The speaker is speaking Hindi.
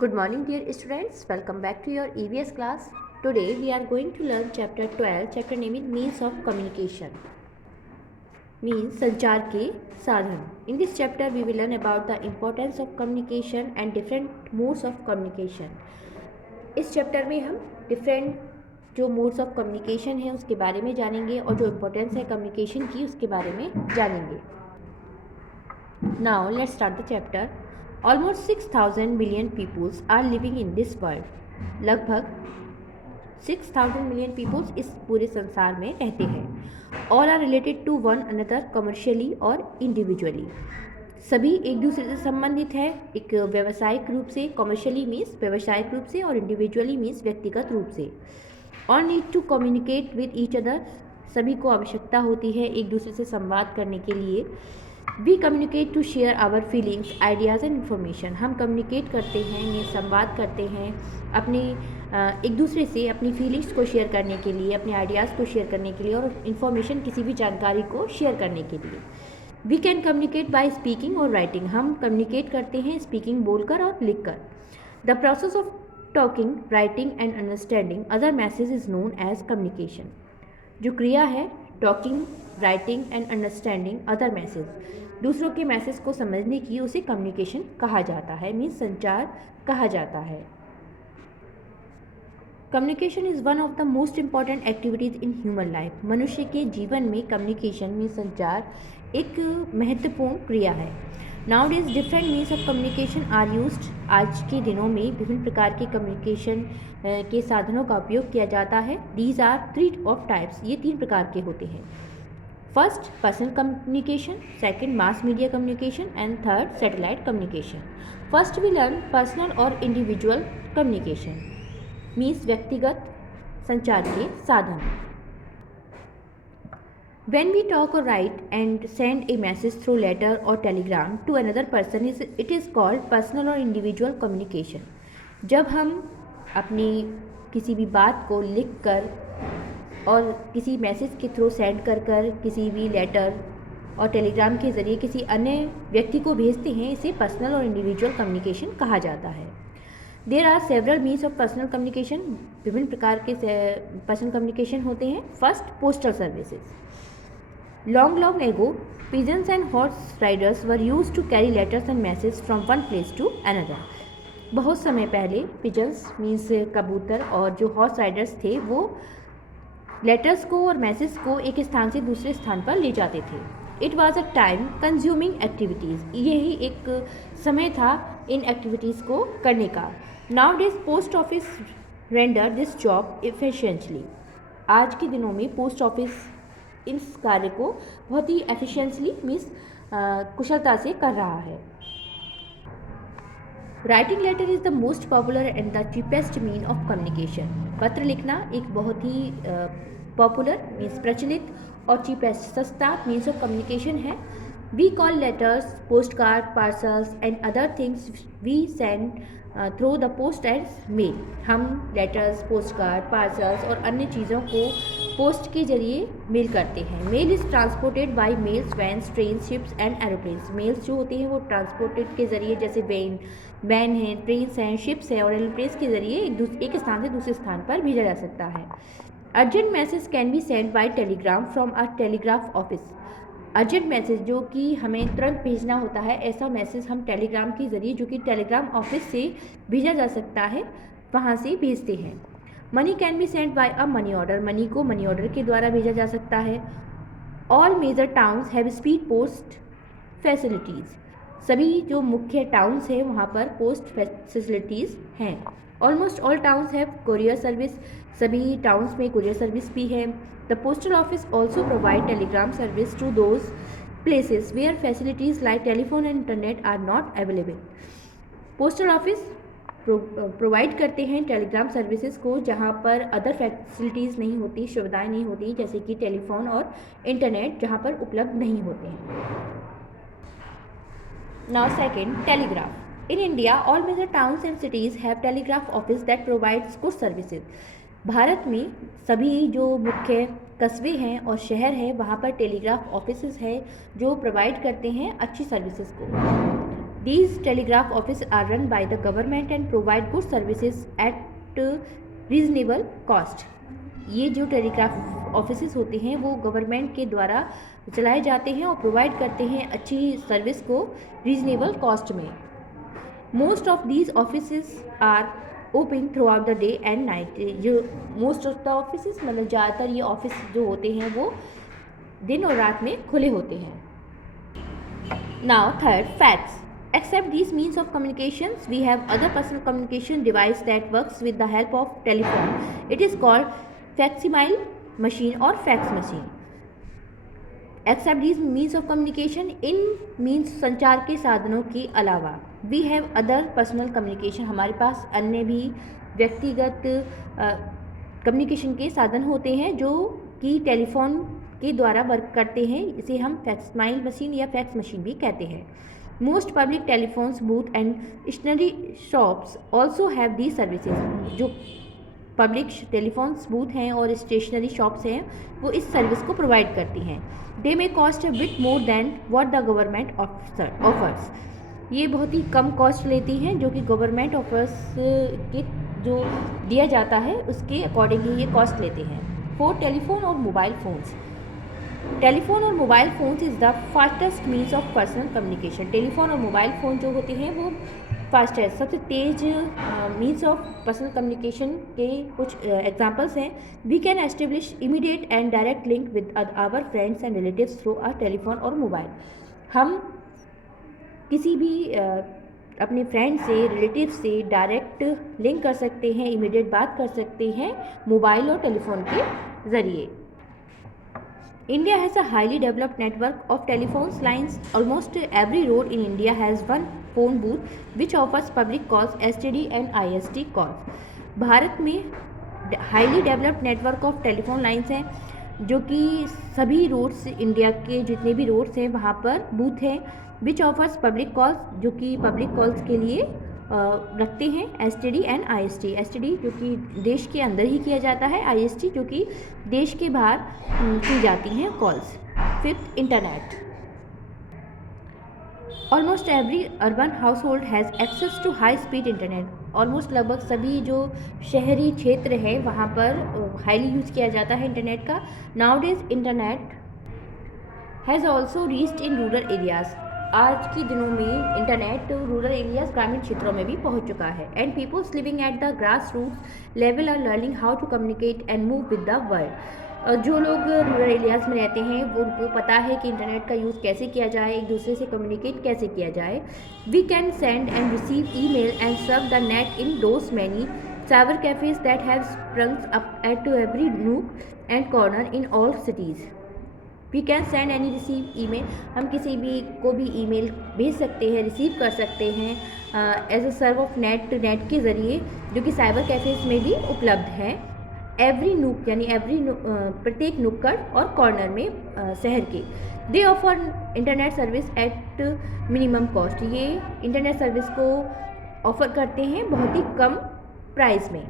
Good morning, dear students. Welcome back to your EVS class. Today we are going to learn chapter 12. Chapter name is Means of Communication. Means संचार के साधन. In this chapter we will learn about the importance of communication and different modes of communication. इस चैप्टर में हम डिफरेंट जो मोड्स ऑफ कम्युनिकेशन है उसके बारे में जानेंगे और जो इम्पोर्टेंस है कम्युनिकेशन की उसके बारे में जानेंगे. Now let's start the chapter. Almost 6,000 million peoples are living in this world. लगभग 6,000 million peoples इस पूरे संसार में रहते हैं. All are related to one another commercially और individually. सभी एक दूसरे से संबंधित है एक व्यावसायिक रूप से, कमर्शियली मीन्स व्यावसायिक रूप से और इंडिविजुअली मीन्स व्यक्तिगत रूप से. All need to communicate with each other. सभी को आवश्यकता होती है एक दूसरे से संवाद करने के लिए. We communicate to share our feelings, ideas and information. हम कम्युनिकेट करते हैं, ये संवाद करते हैं अपने एक दूसरे से अपनी फीलिंग्स को शेयर करने के लिए, अपने आइडियाज़ को शेयर करने के लिए और इन्फॉर्मेशन किसी भी जानकारी को शेयर करने के लिए. We can communicate by speaking और राइटिंग. हम कम्युनिकेट करते हैं स्पीकिंग बोलकर और लिखकर. The process of talking, writing and understanding other message is known as communication. जो क्रिया है talking, writing and understanding other message, दूसरों के मैसेज को समझने की उसे कम्युनिकेशन कहा जाता है, मीन्स संचार कहा जाता है. Communication is one of the most important activities in human life. मनुष्य के जीवन में कम्युनिकेशन में संचार एक महत्वपूर्ण क्रिया है. Nowadays different means of communication are used. आज के दिनों में विभिन्न प्रकार के कम्युनिकेशन के साधनों का उपयोग किया जाता है. These are 3 of types. ये 3 प्रकार के होते हैं. First personal communication, second mass media communication and third satellite communication. First we learn personal और इंडिविजुअल कम्युनिकेशन मीन्स व्यक्तिगत संचार के साधन. When we talk or write and send a message through letter or telegram to another person, it is called personal or individual communication. जब हम अपनी किसी भी बात को लिख कर और किसी मैसेज के थ्रू सेंड कर किसी भी लेटर और टेलीग्राम के ज़रिए किसी अन्य व्यक्ति को भेजते हैं, इसे पर्सनल और इंडिविजुअल कम्युनिकेशन कहा जाता है. There are several means of personal communication. विभिन्न प्रकार के पर्सनल कम्युनिकेशन होते हैं. First postal services. Long ago, pigeons and horse riders were used to carry letters and messages from one place to another. बहुत समय पहले पिजन्स मीन्स कबूतर और जो हॉर्स राइडर्स थे वो लेटर्स को और मैसेज को एक स्थान से दूसरे स्थान पर ले जाते थे. It was a time consuming activities. यही एक समय था इन एक्टिविटीज़ को करने का. Now days post office render this job efficiently. आज के दिनों में पोस्ट ऑफिस इस कार्य को बहुत ही एफिशिएंटली मीन्स कुशलता से कर रहा है. Writing letter is the most popular and the cheapest mean of communication. पत्र लिखना एक बहुत ही पॉपुलर मीन्स प्रचलित और चीपेस्ट सस्ता मीन्स ऑफ कम्युनिकेशन है. We call letters, postcard, parcels and other things we send through the post and mail. हम लेटर्स, पोस्ट कार्ड, पार्सल्स और अन्य चीज़ों को पोस्ट के जरिए मेल करते हैं. Mail is transported by mails, vans, train, ships and aeroplanes. Mails जो होते हैं वो ट्रांसपोर्टेड के जरिए जैसे वैन हैं, ट्रेन्स हैं, शिप्स हैं और एरोप्लेन्स के जरिए एक स्थान से दूसरे स्थान पर भेजा जा सकता है. Urgent message can be send by telegram from a telegraph office. Urgent message जो कि हमें तुरंत भेजना होता है, ऐसा मैसेज हम टेलीग्राम के ज़रिए जो कि टेलीग्राम ऑफिस से भेजा जा सकता है वहाँ से भेजते हैं. Money can be send by a money order. Money को मनी ऑर्डर के द्वारा भेजा जा सकता है. All major towns have speed post facilities. सभी जो मुख्य टाउन्स हैं वहाँ पर पोस्ट फैसिलिटीज़ हैं. Almost all towns have courier service. सभी टाउन्स में कोरियर सर्विस भी है. The postal office also provide telegram service to those places where facilities like telephone and internet are not available. Postal office provide करते हैं टेलीग्राम सर्विसेज को जहाँ पर अदर फैसिलिटीज़ नहीं होती, सुविधाएं नहीं होती जैसे कि टेलीफोन और इंटरनेट जहाँ पर उपलब्ध नहीं होते हैं. Now second, telegraph. In India all major towns and cities have telegraph office that provides good services. Bharat में सभी जो मुख्य कस्बे हैं और शहर हैं वहाँ पर टेलीग्राफ ऑफिस है जो प्रोवाइड करते हैं अच्छी सर्विसेज को. These telegraph offices are run by the government and provide good services at reasonable cost. ये जो टेलीग्राफ ऑफिसेस होते हैं वो गवर्नमेंट के द्वारा चलाए जाते हैं और प्रोवाइड करते हैं अच्छी सर्विस को रीजनेबल कॉस्ट में. Most of these offices are open throughout the day and night. जो मोस्ट ऑफ द ऑफिसेस मतलब ज़्यादातर ये ऑफिस जो होते हैं वो दिन और रात में खुले होते हैं. Now third, facts. Except these means of communications, we have other personal communication device that works with the help of telephone. It is called facsimile machine or fax machine. Except these means of communication, in means संचार के साधनों के अलावा we have other personal communication. हमारे पास अन्य भी व्यक्तिगत कम्युनिकेशन के साधन होते हैं जो कि टेलीफोन के द्वारा वर्क करते हैं. इसे हम फैक्समाइल मशीन या फैक्स मशीन भी कहते हैं. Most public telephones booth and stationery shops also have these services. जो पब्लिक टेलीफोन्स बूथ हैं और स्टेशनरी शॉप्स हैं वो इस सर्विस को प्रोवाइड करती हैं. They may cost a bit more than what the government offers. ये बहुत ही कम कॉस्ट लेती हैं जो कि गवर्नमेंट ऑफर्स के जो दिया जाता है उसके अकॉर्डिंग ही ये कॉस्ट लेते हैं. फॉर टेलीफोन और मोबाइल फ़ोन्स. टेलीफोन और mobile phones is the fastest means of personal communication. Telephone और मोबाइल फ़ोन जो होते हैं वो फास्टेस्ट सबसे तेज़ मीन्स ऑफ पर्सनल कम्युनिकेशन के कुछ एग्जांपल्स हैं. We can establish immediate and direct link with our friends and relatives through a telephone और मोबाइल. हम किसी भी अपने फ्रेंड से रिलेटिव से डायरेक्ट लिंक कर सकते हैं, इमीडिएट बात कर सकते हैं मोबाइल और टेलीफोन के ज़रिए. India has a highly developed network of telephone lines. Almost every road in India has one phone booth which offers public calls, STD and IST calls. Bharat में highly developed network of telephone lines हैं जो कि सभी रोड्स, इंडिया के जितने भी रोड्स हैं वहाँ पर बूथ हैं. विच ऑफर्स पब्लिक कॉल्स, जो कि पब्लिक कॉल्स के लिए रखते हैं. STD and IST. STD जो कि देश के अंदर ही किया जाता है, IST जो कि देश के बाहर की जाती हैं calls. Fifth, internet. Almost every urban household has access to high speed internet. Almost लगभग सभी जो शहरी क्षेत्र है वहाँ पर हाईली यूज़ किया जाता है इंटरनेट का. Now days internet has also reached in rural areas. आज के दिनों में इंटरनेट रूरल एरियाज, ग्रामीण क्षेत्रों में भी पहुंच चुका है. And peoples living at the grass roots level are learning how to communicate and move with the world. जो लोग रूरल एरियाज में रहते हैं वो उनको पता है कि इंटरनेट का यूज़ कैसे किया जाए, एक दूसरे से कम्युनिकेट कैसे किया जाए. We can send and receive email and surf the net in those many cyber cafes that have sprung up at every nook and corner in all cities. We can send any receive email. हम किसी भी को भी ईमेल भेज सकते हैं, रिसीव कर सकते हैं as a surf of net के ज़रिए जो कि साइबर कैफेज में भी उपलब्ध हैं. एवरी नूक यानी प्रत्येक नुक्कड़ और कॉर्नर में शहर के. दे offer internet service at minimum cost. ये इंटरनेट सर्विस को ऑफ़र करते हैं बहुत ही कम प्राइस में.